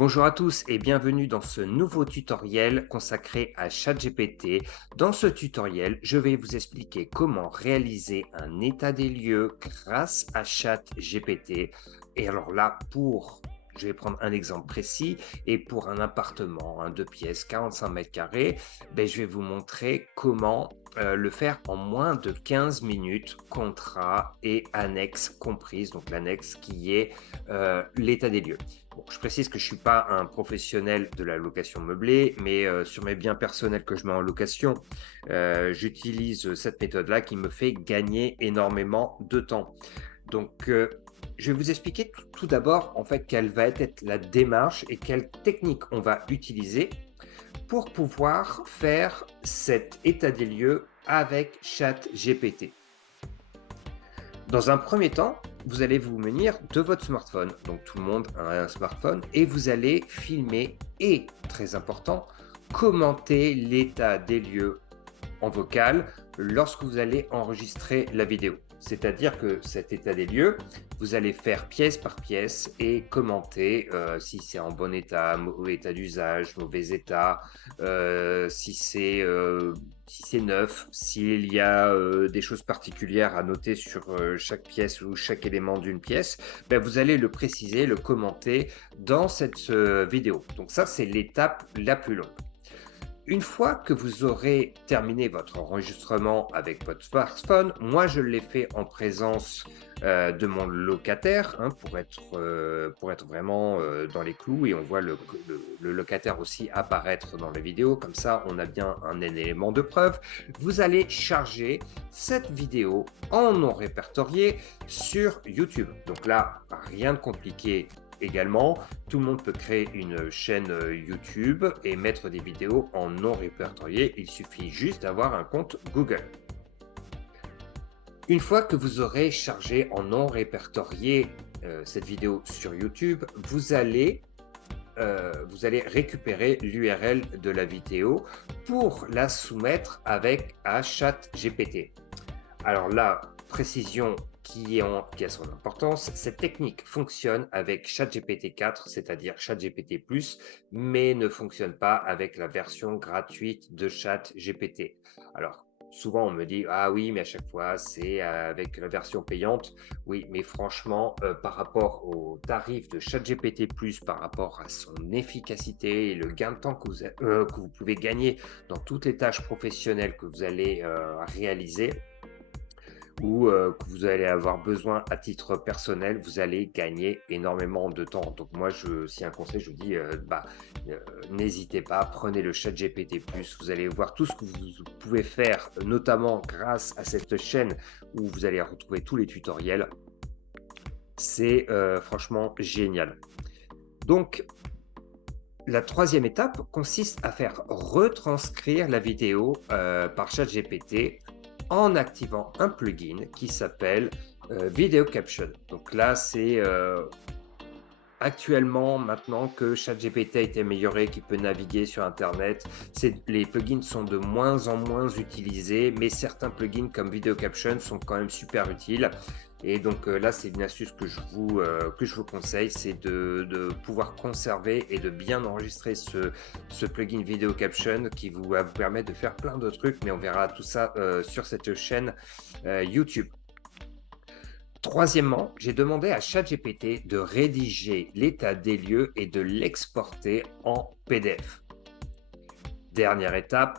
Bonjour à tous et bienvenue dans ce nouveau tutoriel consacré à ChatGPT. Dans ce tutoriel, je vais vous expliquer comment réaliser un état des lieux grâce à ChatGPT. Et alors là, je vais prendre un exemple précis et pour un appartement, 2 pièces, 45 mètres carrés, je vais vous montrer comment le faire en moins de 15 minutes, contrat et annexe comprise, donc l'annexe qui est l'état des lieux. Bon, je précise que je ne suis pas un professionnel de la location meublée, mais sur mes biens personnels que je mets en location, j'utilise cette méthode-là qui me fait gagner énormément de temps. Donc, je vais vous expliquer tout d'abord en fait quelle va être la démarche et quelle technique on va utiliser pour pouvoir faire cet état des lieux avec ChatGPT. Dans un premier temps, vous allez vous munir de votre smartphone. Donc tout le monde a un smartphone et vous allez filmer et, très important, commenter l'état des lieux en vocal lorsque vous allez enregistrer la vidéo. C'est-à-dire que cet état des lieux, vous allez faire pièce par pièce et commenter si c'est en bon état, mauvais état d'usage, mauvais état, si c'est neuf, s'il y a des choses particulières à noter sur chaque pièce ou chaque élément d'une pièce, vous allez le préciser, le commenter dans cette vidéo. Donc ça, c'est l'étape la plus longue. Une fois que vous aurez terminé votre enregistrement avec votre smartphone, moi je l'ai fait en présence de mon locataire pour être vraiment dans les clous et on voit le locataire aussi apparaître dans la vidéo. Comme ça, on a bien un élément de preuve. Vous allez charger cette vidéo en non répertorié sur YouTube. Donc là, rien de compliqué. Également, tout le monde peut créer une chaîne YouTube et mettre des vidéos en non répertorié. Il suffit juste d'avoir un compte Google. Une fois que vous aurez chargé en non répertorié cette vidéo sur YouTube, vous allez récupérer l'URL de la vidéo pour la soumettre à ChatGPT. Alors là, précision qui a son importance, cette technique fonctionne avec ChatGPT 4, c'est-à-dire ChatGPT+, mais ne fonctionne pas avec la version gratuite de ChatGPT. Alors, souvent on me dit « Ah oui, mais à chaque fois, c'est avec la version payante. » Oui, mais franchement, par rapport au tarif de ChatGPT+, par rapport à son efficacité et le gain de temps que vous pouvez gagner dans toutes les tâches professionnelles que vous allez réaliser, ou que vous allez avoir besoin à titre personnel, vous allez gagner énormément de temps. Donc moi, si un conseil, je vous dis, n'hésitez pas, prenez le ChatGPT+, vous allez voir tout ce que vous pouvez faire, notamment grâce à cette chaîne où vous allez retrouver tous les tutoriels. C'est franchement génial. Donc, la troisième étape consiste à faire retranscrire la vidéo par ChatGPT en activant un plugin qui s'appelle Video Caption. Donc là, c'est actuellement, maintenant que ChatGPT a été amélioré, qu'il peut naviguer sur Internet, les plugins sont de moins en moins utilisés, mais certains plugins comme Video Caption sont quand même super utiles. Et donc là, c'est une astuce que je vous conseille, c'est de pouvoir conserver et de bien enregistrer ce plugin Video Caption qui va vous permettre de faire plein de trucs, mais on verra tout ça sur cette chaîne YouTube. Troisièmement, j'ai demandé à ChatGPT de rédiger l'état des lieux et de l'exporter en PDF. Dernière étape,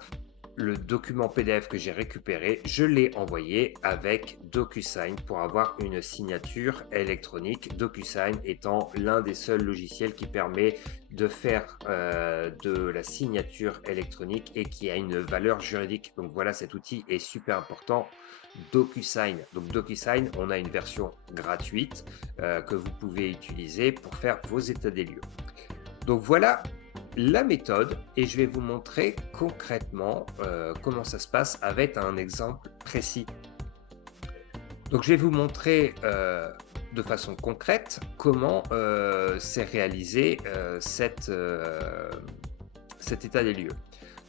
le document PDF que j'ai récupéré, je l'ai envoyé avec DocuSign pour avoir une signature électronique. DocuSign étant l'un des seuls logiciels qui permet de faire de la signature électronique et qui a une valeur juridique. Donc voilà, cet outil est super important. DocuSign. Donc DocuSign, on a une version gratuite que vous pouvez utiliser pour faire vos états des lieux. Donc voilà la méthode et je vais vous montrer concrètement comment ça se passe avec un exemple précis. Donc je vais vous montrer de façon concrète comment c'est réalisé cet état des lieux.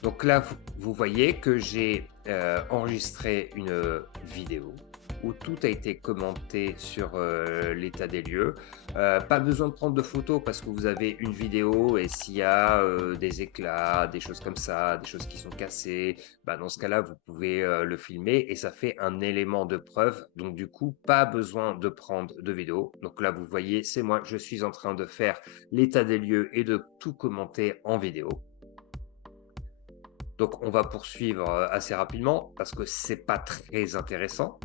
Donc là, vous voyez que j'ai enregistré une vidéo. où tout a été commenté sur l'état des lieux. Pas besoin de prendre de photos parce que vous avez une vidéo et s'il y a des éclats, des choses comme ça, des choses qui sont cassées, bah, dans ce cas-là, vous pouvez le filmer et ça fait un élément de preuve. Donc du coup, pas besoin de prendre de vidéo. Donc là, vous voyez, c'est moi, je suis en train de faire l'état des lieux et de tout commenter en vidéo. Donc on va poursuivre assez rapidement parce que c'est pas très intéressant.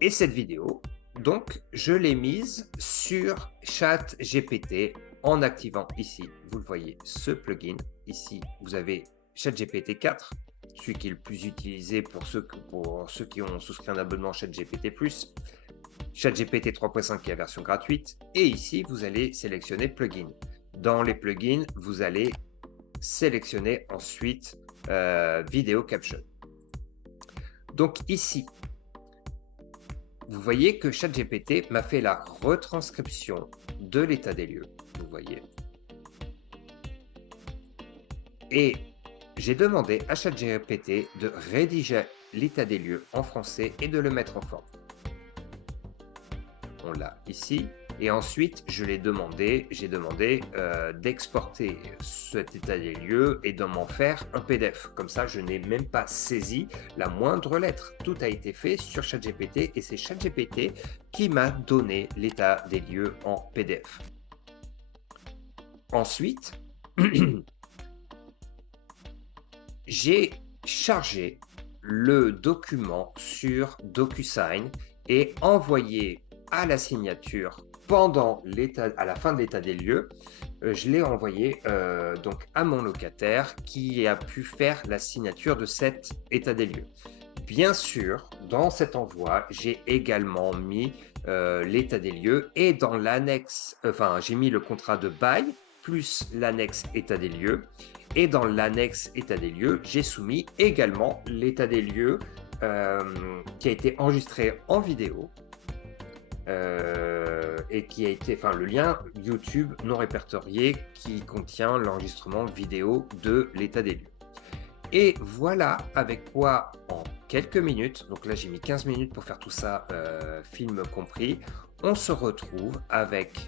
Et cette vidéo, donc, je l'ai mise sur ChatGPT en activant ici, vous le voyez, ce plugin. Ici, vous avez ChatGPT 4, celui qui est le plus utilisé pour ceux qui ont souscrit un abonnement ChatGPT+. ChatGPT 3.5 qui est la version gratuite. Et ici, vous allez sélectionner plugin. Dans les plugins, vous allez sélectionner ensuite vidéo caption. Donc ici, vous voyez que ChatGPT m'a fait la retranscription de l'état des lieux. Vous voyez. Et j'ai demandé à ChatGPT de rédiger l'état des lieux en français et de le mettre en forme. On l'a ici. Et ensuite, j'ai demandé d'exporter cet état des lieux et de m'en faire un PDF. Comme ça, je n'ai même pas saisi la moindre lettre. Tout a été fait sur ChatGPT et c'est ChatGPT qui m'a donné l'état des lieux en PDF. Ensuite, j'ai chargé le document sur DocuSign et envoyé à la signature à la fin de l'état des lieux, je l'ai envoyé donc à mon locataire qui a pu faire la signature de cet état des lieux. Bien sûr, dans cet envoi, j'ai également mis l'état des lieux et dans l'annexe, j'ai mis le contrat de bail plus l'annexe état des lieux. Et dans l'annexe état des lieux, j'ai soumis également l'état des lieux qui a été enregistré en vidéo. Et qui a été, le lien YouTube non répertorié qui contient l'enregistrement vidéo de l'état des lieux. Et voilà avec quoi en quelques minutes, donc là j'ai mis 15 minutes pour faire tout ça, film compris, on se retrouve avec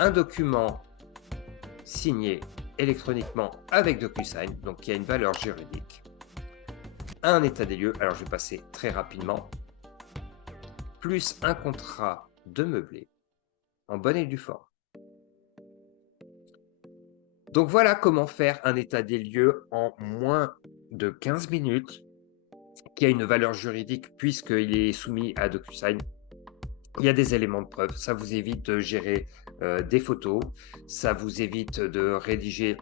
un document signé électroniquement avec DocuSign, donc qui a une valeur juridique, un état des lieux, alors je vais passer très rapidement, plus un contrat de meublé en bonne et due forme. Donc voilà comment faire un état des lieux en moins de 15 minutes, qui a une valeur juridique puisqu'il est soumis à DocuSign. Il y a des éléments de preuve, ça vous évite de gérer des photos, ça vous évite de rédiger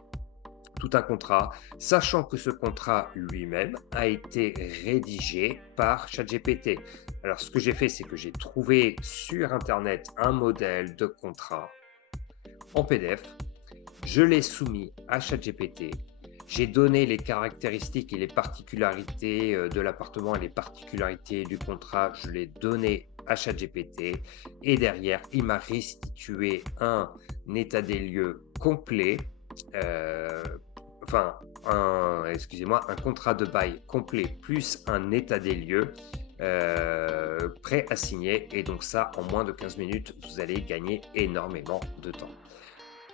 tout un contrat, sachant que ce contrat lui-même a été rédigé par ChatGPT. Alors, ce que j'ai fait, c'est que j'ai trouvé sur Internet un modèle de contrat en PDF. Je l'ai soumis à ChatGPT. J'ai donné les caractéristiques et les particularités de l'appartement et les particularités du contrat. Je l'ai donné à ChatGPT. Et derrière, il m'a restitué un état des lieux complet. Un contrat de bail complet plus un état des lieux prêt à signer. Et donc ça, en moins de 15 minutes, vous allez gagner énormément de temps.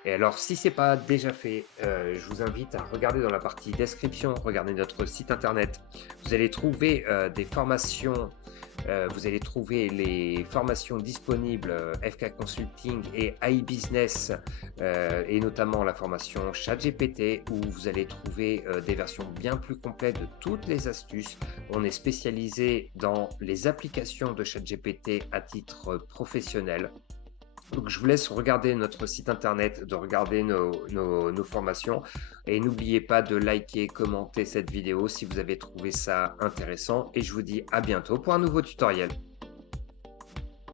Et alors, si ce n'est pas déjà fait, je vous invite à regarder dans la partie description, regardez notre site internet. Vous allez trouver des formations, vous allez trouver les formations disponibles FK Consulting et iBusiness, et notamment la formation ChatGPT, où vous allez trouver des versions bien plus complètes de toutes les astuces. On est spécialisé dans les applications de ChatGPT à titre professionnel. Donc, je vous laisse regarder notre site internet, de regarder nos formations et n'oubliez pas de liker, commenter cette vidéo si vous avez trouvé ça intéressant et je vous dis à bientôt pour un nouveau tutoriel.